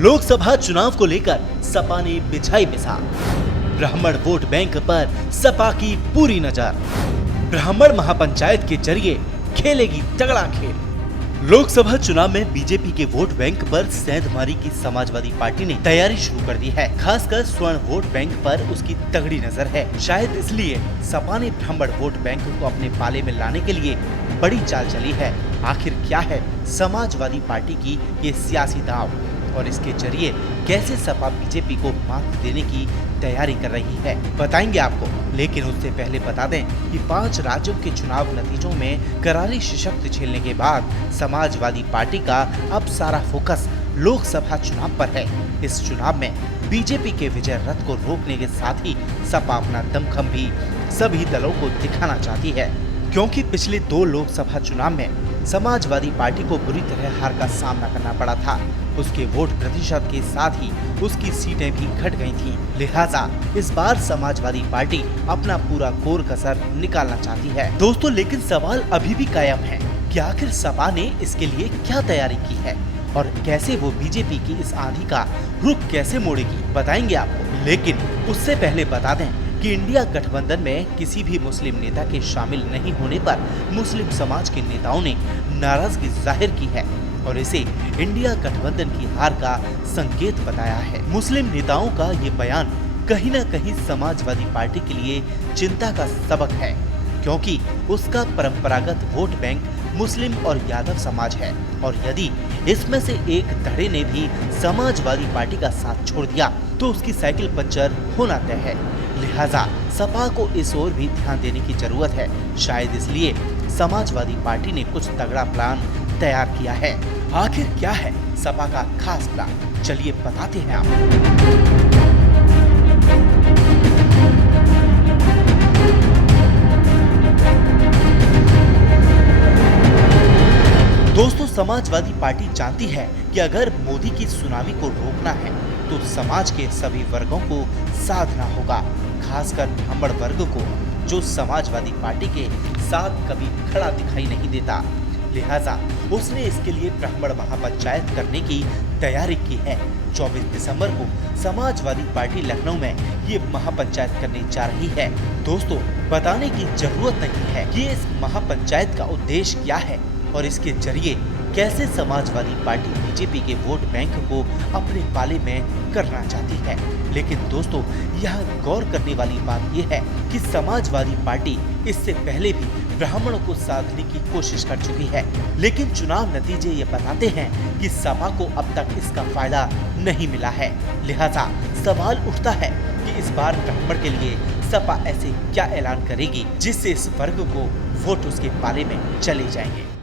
लोकसभा चुनाव को लेकर सपा ने बिछाई मिसाल। ब्राह्मण वोट बैंक पर सपा की पूरी नजर। ब्राह्मण महापंचायत के जरिए खेलेगी तगड़ा खेल। लोकसभा चुनाव में बीजेपी के वोट बैंक पर सेंधमारी की समाजवादी पार्टी ने तैयारी शुरू कर दी है। खासकर स्वर्ण वोट बैंक पर उसकी तगड़ी नजर है। शायद इसलिए सपा ने ब्राह्मण वोट बैंक को अपने पाले में लाने के लिए बड़ी चाल चली है। आखिर क्या है समाजवादी पार्टी की ये सियासी दांव और इसके जरिए कैसे सपा बीजेपी को मात देने की तैयारी कर रही है, बताएंगे आपको। लेकिन उससे पहले बता दें कि 5 राज्यों के चुनाव नतीजों में करारी शिकस्त झेलने के बाद समाजवादी पार्टी का अब सारा फोकस लोकसभा चुनाव पर है। इस चुनाव में बीजेपी के विजय रथ को रोकने के साथ ही सपा अपना दमखम भी सभी दलों को दिखाना चाहती है, क्योंकि पिछले 2 लोकसभा चुनाव में समाजवादी पार्टी को बुरी तरह हार का सामना करना पड़ा था। उसके वोट प्रतिशत के साथ ही उसकी सीटें भी घट गई थीं। लिहाजा इस बार समाजवादी पार्टी अपना पूरा कोर कसर निकालना चाहती है। दोस्तों, लेकिन सवाल अभी भी कायम है कि आखिर सपा ने इसके लिए क्या तैयारी की है और कैसे वो बीजेपी की इस आंधी का रुख कैसे मोड़ेगी, बताएंगे आपको। लेकिन उससे पहले बता दें कि इंडिया गठबंधन में किसी भी मुस्लिम नेता के शामिल नहीं होने पर मुस्लिम समाज के नेताओं ने नाराजगी जाहिर की है और इसे इंडिया गठबंधन की हार का संकेत बताया है। मुस्लिम नेताओं का ये बयान कहीं न कहीं समाजवादी पार्टी के लिए चिंता का सबक है, क्योंकि उसका परंपरागत वोट बैंक मुस्लिम और यादव समाज है और यदि इसमें से एक धड़े ने भी समाजवादी पार्टी का साथ छोड़ दिया तो उसकी साइकिल पंचर होना तय है। लिहाजा सपा को इस ओर भी ध्यान देने की जरूरत है। शायद इसलिए समाजवादी पार्टी ने कुछ तगड़ा प्लान तैयार किया है। आखिर क्या है सपा का खास प्लान, चलिए बताते हैं आपको। दोस्तों, समाजवादी पार्टी जानती है कि अगर मोदी की सुनामी को रोकना है तो समाज के सभी वर्गों को साधना होगा, खासकर ब्राह्मण वर्ग को, जो समाजवादी पार्टी के साथ कभी खड़ा दिखाई नहीं देता। लिहाजा उसने इसके लिए ब्राह्मण महापंचायत करने की तैयारी की है। 24 दिसंबर को समाजवादी पार्टी लखनऊ में ये महापंचायत करने जा रही है। दोस्तों, बताने की जरूरत नहीं है कि इस महापंचायत का उद्देश्य क्या है और इसके जरिए कैसे समाजवादी पार्टी बीजेपी के वोट बैंक को अपने पाले में करना चाहती है। लेकिन दोस्तों, यह गौर करने वाली बात यह है कि समाजवादी पार्टी इससे पहले भी ब्राह्मणों को साधने की कोशिश कर चुकी है, लेकिन चुनाव नतीजे ये बताते हैं कि सपा को अब तक इसका फायदा नहीं मिला है। लिहाजा सवाल उठता है कि इस बार ब्राह्मण के लिए सपा ऐसे क्या ऐलान करेगी जिससे इस वर्ग को वोट उसके पाले में चले जाएंगे।